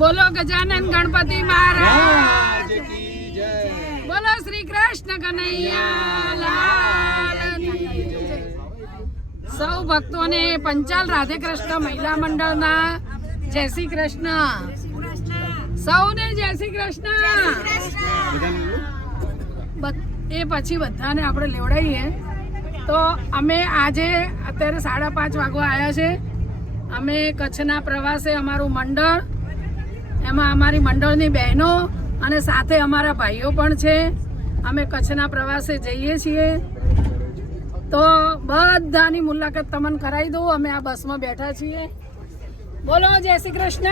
બોલો ગજાનન ગણપતિ મહારાજ કી જય. બોલો શ્રી કૃષ્ણ કનૈયા લાલની જય. સૌ ભક્તોને પંચાલ રાધે કૃષ્ણ મહિલા મંડળના જય શ્રી કૃષ્ણ. સૌને જય શ્રી કૃષ્ણ. એ પછી બધાને આપણે લેવડાવીએ. તો અમે આજે અત્યારે 5:30 વાગવા આવ્યા છે. અમે કચ્છના પ્રવાસે અમારું મંડળ, એમાં અમારી મંડળની બહેનો અને સાથે અમારા ભાઈઓ પણ છે. અમે કચ્છના પ્રવાસે જઈએ છીએ. તો બધાની મુલાકાત તમને કરાવી દઉં. અમે આ બસમાં બેઠા છીએ. બોલો જય શ્રી કૃષ્ણ.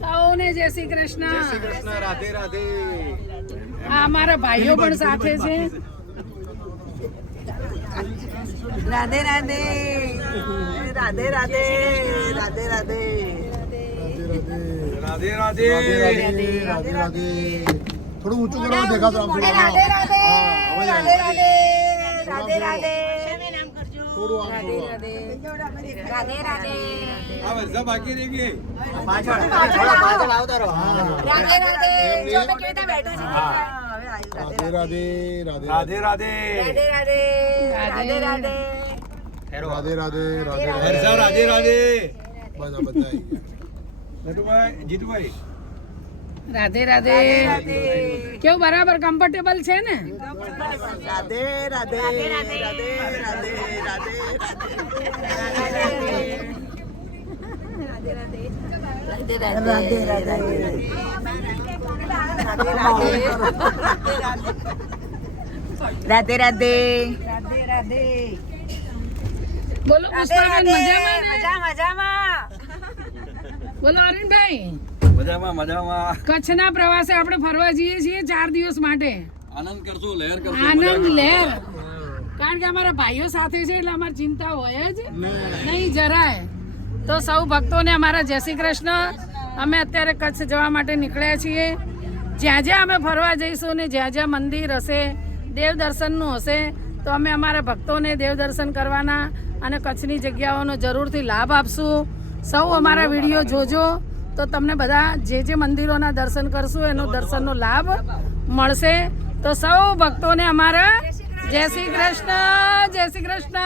સૌને જય શ્રી કૃષ્ણ. રાધે રાધે. આ અમારા ભાઈઓ પણ સાથે છે. રાધે રાધે. રાધે રાધે. રાધે રાધે. રાધે રાધે. રાધે રાધે. થોડું ઊંચું કરો, દેખાતો આમ થોડું. રાધે રાધે. રાધે રાધે. રાધે રાધે. થોડું આમ રાધે રાધે. રાધે રાધે. આ બધા બાકી રહી ગઈ. રાધે રાધે. જો અમે કેવી રીતે બેઠા છીએ. હવે આવ્યું રાધે રાધે. રાધે રાધે. રાધે રાધે. રાધે રાધે. રાધે રાધે. રાધે હરસાવ રાધે રાધે. બધા બધા નટુભાઈ, જીતુભાઈ. રાધે રાધે. કેવું બરાબર કમ્ફર્ટેબલ છે ને? રાધે રાધે. રાધે રાધે. રાધે રાધે. રાધે રાધે. રાધે રાધે. બોલો પુષ્પાબેન, મજામાં ને? મજામાં. બોલો અરવિંદભાઈ, મજામાં મજામાં. કચ્છના પ્રવાસે આપણે ફરવા જઈએ છીએ 4 દિવસ માટે. આનંદ કરશું, લહેર કરશું. આનંદ લહેર. કારણ કે અમારા ભાઈઓ સાથે છે એટલે અમારી ચિંતા હોય જ નહીં જરાય. તો સૌ ભક્તોને અમારા જય શ્રી કૃષ્ણ. અમે અત્યારે કચ્છ જવા માટે નીકળ્યા છીએ. જ્યાં જ્યાં અમે ફરવા જઈશું ને જ્યાં જ્યાં મંદિર હશે, દેવ દર્શનનું હશે, તો અમે અમારા ભક્તોને દેવ દર્શન કરવાના અને કચ્છની જગ્યાઓનો જરૂરથી લાભ આપશું. સૌ અમારા વિડીયો જોજો તો તમને બધા જે મંદિરોના દર્શન કરશું એનો દર્શનનો લાભ મળશે. તો સૌ ભક્તોને અમારા જય શ્રી કૃષ્ણ. જય શ્રી કૃષ્ણ.